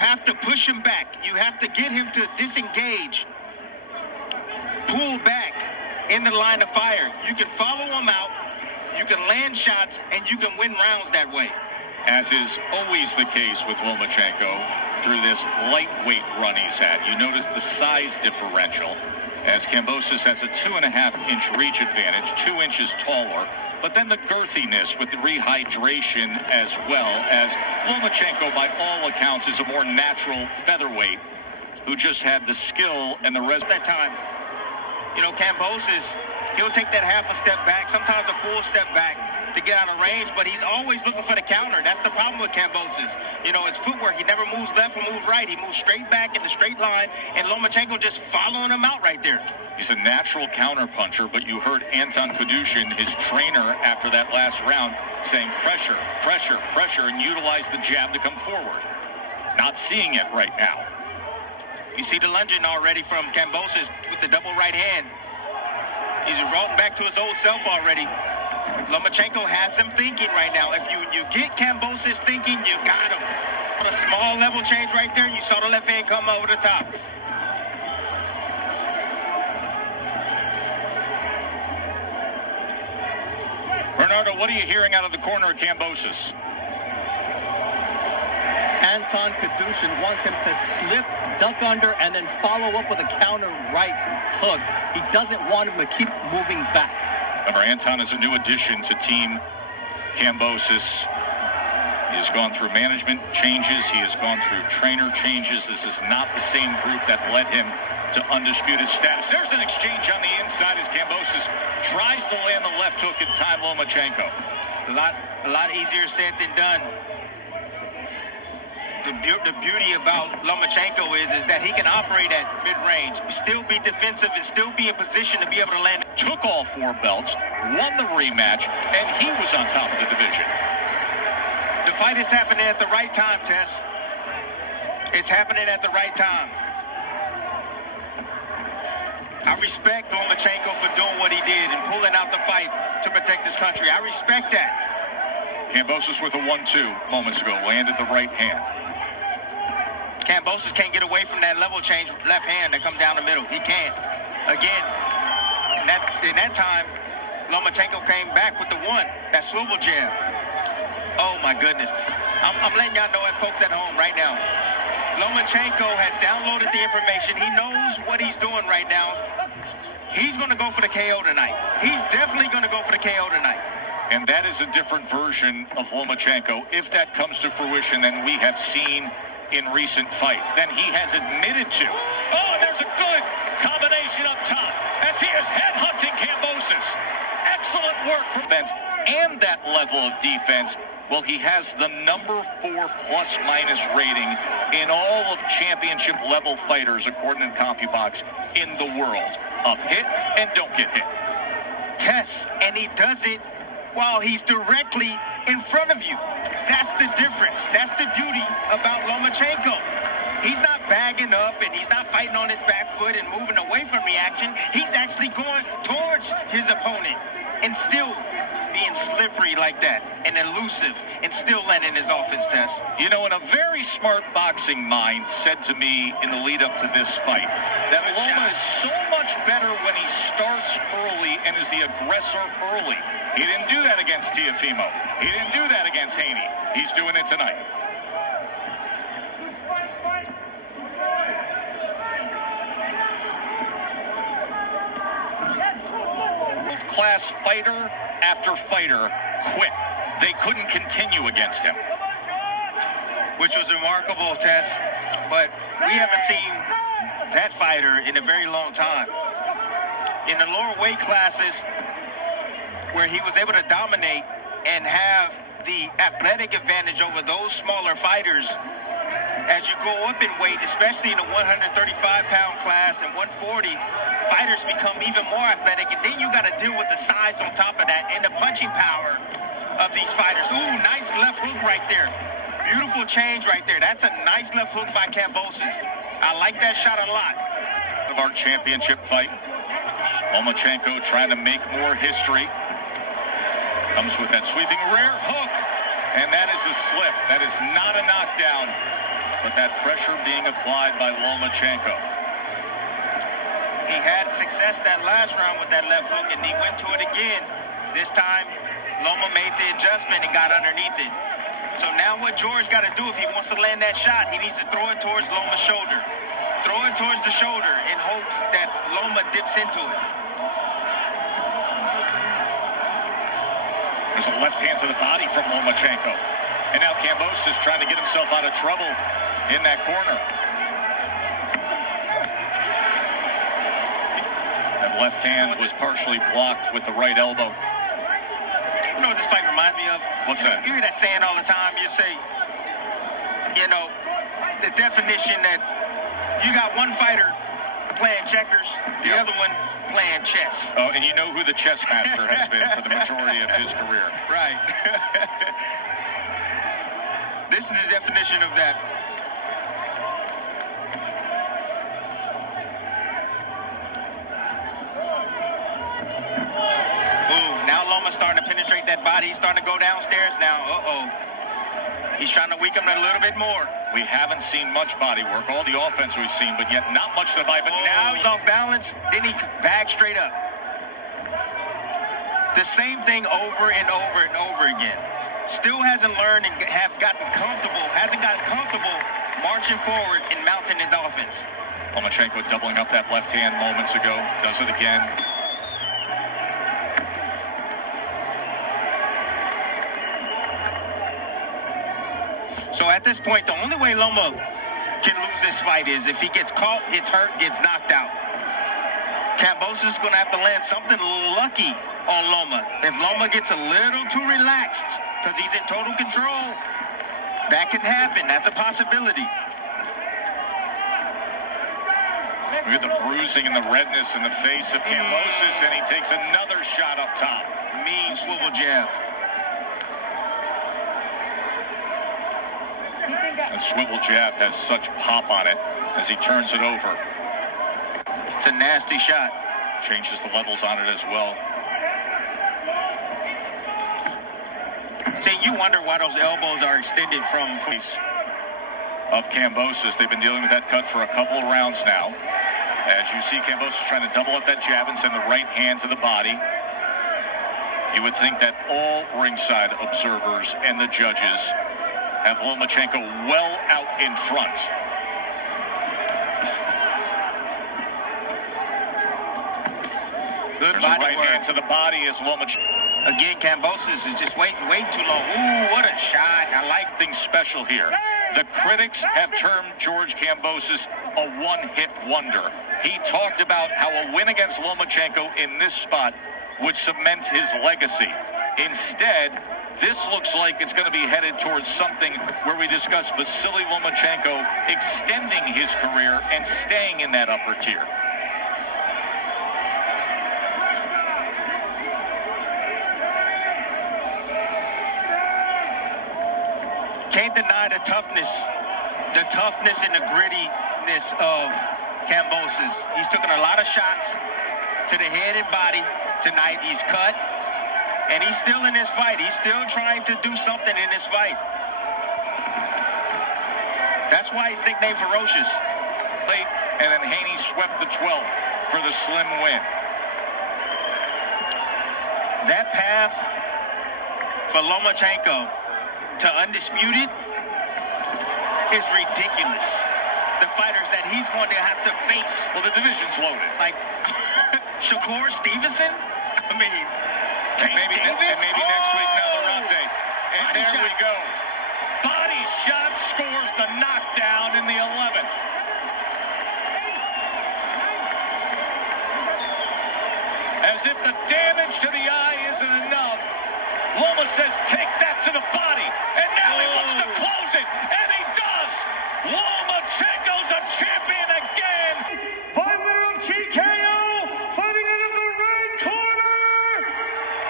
Have to push him back. You have to get him to disengage. Pull back in the line of fire. You can follow him out, you can land shots, and you can win rounds that way. As is always the case with Lomachenko through this lightweight run he's had. You notice the size differential as Kambosas has a 2.5-inch reach advantage, 2 inches taller, but then the girthiness with the rehydration as well, as Lomachenko by all accounts is a more natural featherweight who just had the skill and the rest. That time, you know, Kambosas, he'll take that half a step back, sometimes a full step back to get out of range, but he's always looking for the counter. That's the problem with Kambosas. You know, his footwork, he never moves left or moves right. He moves straight back in the straight line, and Lomachenko just following him out right there. He's a natural counter puncher, but you heard Anton Kadushin, his trainer, after that last round, saying pressure, pressure, pressure, and utilize the jab to come forward. Not seeing it right now. You see the lunging already from Kambosas with the double right hand. He's rolling back to his old self already. Lomachenko has him thinking right now. If you get Kambosas thinking, you got him. On a small level change right there, you saw the left hand come over the top. Bernardo, what are you hearing out of the corner of Kambosas? Anton Kadushin wants him to slip, duck under, and then follow up with a counter right hook. He doesn't want him to keep moving back. Remember, Anton is a new addition to Team Kambosas. He has gone through management changes. He has gone through trainer changes. This is not the same group that led him to undisputed status. There's an exchange on the inside as Kambosas tries to land the left hook in time. Lomachenko. A lot easier said than done. The beauty about Lomachenko is that he can operate at mid-range, still be defensive, and still be in position to be able to land. Took all 4 belts, won the rematch, and he was on top of the division. The fight is happening at the right time, Tess. It's happening at the right time. I respect Lomachenko for doing what he did and pulling out the fight to protect his country. I respect that. Kambosas with a 1-2 moments ago, landed the right hand. Kambosas can't get away from that level change left hand that come down the middle. He can't. Again, in that time, Lomachenko came back with the 1, that swivel jab. Oh my goodness. I'm letting y'all know, folks at home right now. Lomachenko has downloaded the information. He knows what he's doing right now. He's going to go for the KO tonight. He's definitely going to go for the KO tonight. And that is a different version of Lomachenko, if that comes to fruition, than we have seen in recent fights. Then he has admitted to. Oh, and there's a good combination up top as he is headhunting Kambosas. Excellent work from defense and that level of defense. Well, he has the number 4 plus-minus rating in all of championship-level fighters, according to CompuBox, in the world of hit and don't get hit. Tess, and he does it while he's directly in front of you. That's the difference. That's the beauty about Lomachenko. He's not bagging up and he's not fighting on his back foot and moving away from the action. He's actually going towards his opponent and still being slippery like that and elusive and still landing his offense, Tess. You know, and a very smart boxing mind said to me in the lead up to this fight that Loma is so much better when he starts early and is the aggressor early. He didn't do that against Teofimo. He didn't do that against Haney. He's doing it tonight. Class fighter after fighter quit. They couldn't continue against him. Which was remarkable, Tess. But we haven't seen that fighter in a very long time. In the lower weight classes, where he was able to dominate and have the athletic advantage over those smaller fighters. As you go up in weight, especially in the 135-pound class and 140, fighters become even more athletic, and then you got to deal with the size on top of that and the punching power of these fighters. Ooh, nice left hook right there. Beautiful change right there. That's a nice left hook by Kambosas. I like that shot a lot. Of our championship fight, Lomachenko trying to make more history. Comes with that sweeping rear hook, and that is a slip. That is not a knockdown. but that pressure being applied by Lomachenko. He had success that last round with that left hook, and he went to it again. This time, Loma made the adjustment and got underneath it. So now what George got to do if he wants to land that shot, he needs to throw it towards Loma's shoulder. Throw it towards the shoulder in hopes that Loma dips into it. There's a left hand to the body from Lomachenko. And now Kambosas is trying to get himself out of trouble in that corner. That left hand was partially blocked with the right elbow. You know what this fight reminds me of? What's that? You hear that saying all the time. You say, you know, the definition that you got one fighter playing checkers, the other one playing chess. Oh, and you know who the chess master has been for the majority of his career. Right. This is the definition of that. Ooh, now Loma's starting to penetrate that body. He's starting to go downstairs now. Uh-oh. He's trying to weaken him a little bit more. We haven't seen much body work, all the offense we've seen, but yet not much to the body. But Now he's off balance, then he bags straight up. The same thing over and over and over again. Still hasn't learned and hasn't gotten comfortable marching forward and mounting his offense. Lomachenko doubling up that left hand moments ago, does it again. So at this point, the only way Loma can lose this fight is if he gets caught, gets hurt, gets knocked out. Kambosas is going to have to land something lucky on Loma. If Loma gets a little too relaxed because he's in total control, that can happen. That's a possibility. Look at the bruising and the redness in the face of Kambosas, and he takes another shot up top. Mean swivel jab. The swivel jab has such pop on it as he turns it over. It's a nasty shot. Changes the levels on it as well. See, you wonder why those elbows are extended from face of Kambosas. They've been dealing with that cut for a couple of rounds now. As you see, Kambosas trying to double up that jab and send the right hand to the body. You would think that all ringside observers and the judges have Lomachenko well out in front. Good There's a body right work. hand to the body as Lomachenko. Again, Kambosas is just waiting too long. Ooh, what a shot. I like Things special here. The critics have termed George Kambosas a one-hit wonder. He talked about how a win against Lomachenko in this spot would cement his legacy. Instead, this looks like it's going to be headed towards something where we discuss Vasily Lomachenko extending his career and staying in that upper tier. Can't deny the toughness and the grittiness of Kambosas. He's taken a lot of shots to the head and body tonight. He's cut, and he's still in this fight. He's still trying to do something in this fight. That's why he's nicknamed Ferocious. Late, and then Haney swept the 12th for the slim win. That path for Lomachenko to undisputed is ridiculous. The fighters that he's going to have to face. Well, the division's loaded. Like Shakur Stevenson? I mean, Tank maybe Davis? next week, Navarrete. And Body there shot. we go. Body shot scores the knockdown in the 11th. As if the damage to the eye isn't enough, Loma says, take that to the body. And now he looks to close it. And he does. Lomachenko's a champion again. Fight winner of TKO, fighting out of the red corner,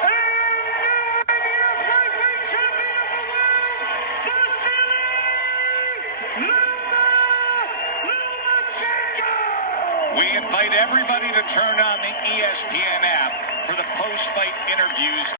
and new IBF lightweight champion of the world, Vasily Lomachenko! We invite everybody to turn on the ESPN app for the post-fight interviews.